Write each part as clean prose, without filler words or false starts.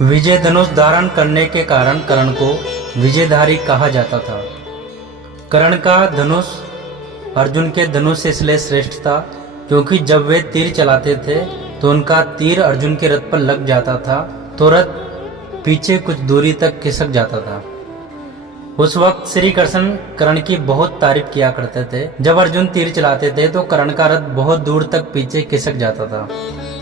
विजय धनुष धारण करने के कारण कर्ण को विजयधारी कहा जाता था। कर्ण का धनुष अर्जुन के धनुष से इसलिए श्रेष्ठ था क्योंकि जब वे तीर चलाते थे तो उनका तीर अर्जुन के रथ पर लग जाता था तो रथ पीछे कुछ दूरी तक खिसक जाता था। उस वक्त श्री कृष्ण कर्ण की बहुत तारीफ किया करते थे। जब अर्जुन तीर चलाते थे तो कर्ण का रथ बहुत दूर तक पीछे खिसक जाता था।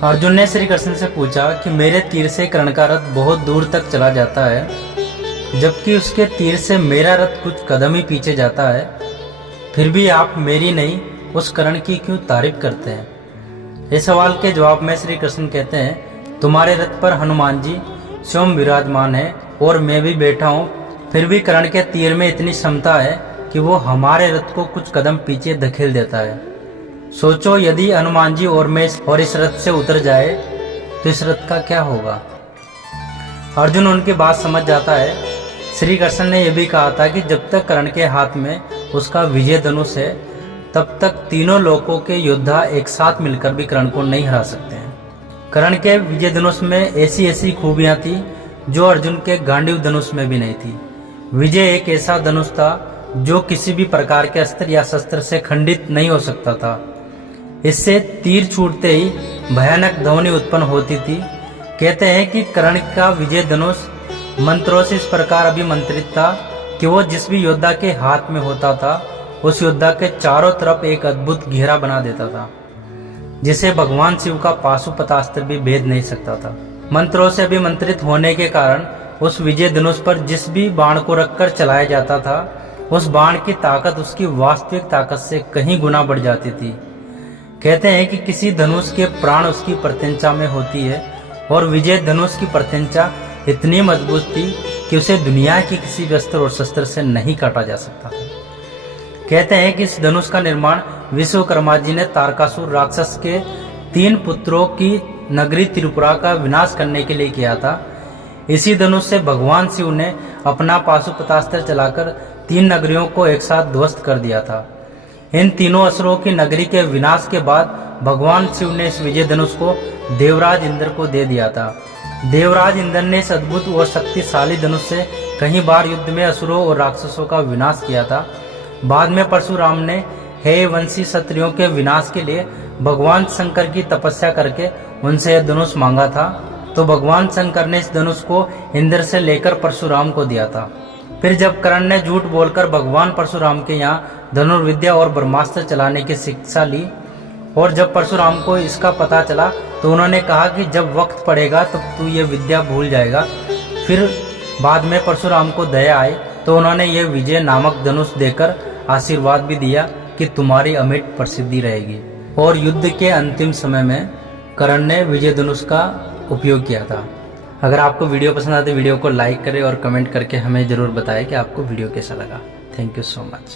अर्जुन ने श्री कृष्ण से पूछा कि मेरे तीर से कर्ण का रथ बहुत दूर तक चला जाता है जबकि उसके तीर से मेरा रथ कुछ कदम ही पीछे जाता है, फिर भी आप मेरी नहीं उस कर्ण की क्यों तारीफ करते हैं। इस सवाल के जवाब में श्री कृष्ण कहते हैं, तुम्हारे रथ पर हनुमान जी स्वयं विराजमान है और मैं भी बैठा हूँ, फिर भी कर्ण के तीर में इतनी क्षमता है कि वो हमारे रथ को कुछ कदम पीछे धकेल देता है। सोचो यदि हनुमान जी और मैं और इस रथ से उतर जाए तो इस रथ का क्या होगा। अर्जुन उनकी बात समझ जाता है। श्री कृष्ण ने यह भी कहा था कि जब तक कर्ण के हाथ में उसका विजय धनुष है तब तक तीनों लोकों के योद्धा एक साथ मिलकर भी कर्ण को नहीं हरा सकते हैं। कर्ण के विजय धनुष में ऐसी ऐसी खूबियां थी जो अर्जुन के गांडीव धनुष में भी नहीं थी। विजय एक ऐसा धनुष था जो किसी भी प्रकार के अस्त्र या शस्त्र से खंडित नहीं हो सकता था। इससे तीर छूटते ही भयानक ध्वनि उत्पन्न होती थी। कहते हैं कि कर्ण का विजय धनुष मंत्रों से इस प्रकार अभिमंत्रित था कि वो जिस भी योद्धा के हाथ में होता था उस योद्धा के चारों तरफ एक अद्भुत घेरा बना देता था जिसे भगवान शिव का पाशुपतास्त्र भी भेद नहीं सकता था। मंत्रों से अभिमंत्रित होने के कारण उस विजय धनुष पर जिस भी बाण को रखकर चलाया जाता था उस बाण की ताकत उसकी वास्तविक ताकत से कहीं गुना बढ़ जाती थी। कहते हैं कि किसी धनुष के प्राण उसकी प्रत्यंचा में होती है और विजय धनुष की प्रत्यंचा इतनी मजबूत थी कि उसे दुनिया की किसी भी अस्त्र और शस्त्र से नहीं काटा जा सकता था। कहते हैं कि इस धनुष का निर्माण विश्वकर्मा जी ने तारकासुर राक्षस के 3 पुत्रों की नगरी त्रिपुरा का विनाश करने के लिए किया था। इसी धनुष से भगवान शिव ने अपना पाशुपतास्त्र चलाकर 3 नगरियों को एक साथ ध्वस्त कर दिया था। इन तीनों असुरों की नगरी के विनाश के बाद भगवान शिव ने इस विजय धनुष को देवराज इंद्र को दे दिया था। देवराज इंद्र ने इस अद्भुत और शक्तिशाली धनुष से कई बार युद्ध में असुरों और राक्षसों का विनाश किया था। बाद में परशुराम ने हे वंशी क्षत्रियों के विनाश के लिए भगवान शंकर की तपस्या करके उनसे यह धनुष मांगा था, तो भगवान शंकर ने इस धनुष को इंद्र से लेकर परशुराम को दिया था। फिर जब कर्ण ने झूठ बोलकर भगवान परशुराम के यहाँ धनुर्विद्या और ब्रह्मास्त्र चलाने की शिक्षा ली और जब परशुराम को इसका पता चला तो उन्होंने कहा कि जब वक्त पड़ेगा तब तू ये विद्या भूल जाएगा। फिर बाद में परशुराम को दया आई तो उन्होंने ये विजय नामक धनुष देकर आशीर्वाद भी दिया कि तुम्हारी अमिट प्रसिद्धि रहेगी। और युद्ध के अंतिम समय में कर्ण ने विजय धनुष का उपयोग किया था। अगर आपको वीडियो पसंद आए तो वीडियो को लाइक करें और कमेंट करके हमें ज़रूर बताएं कि आपको वीडियो कैसा लगा। Thank you so much.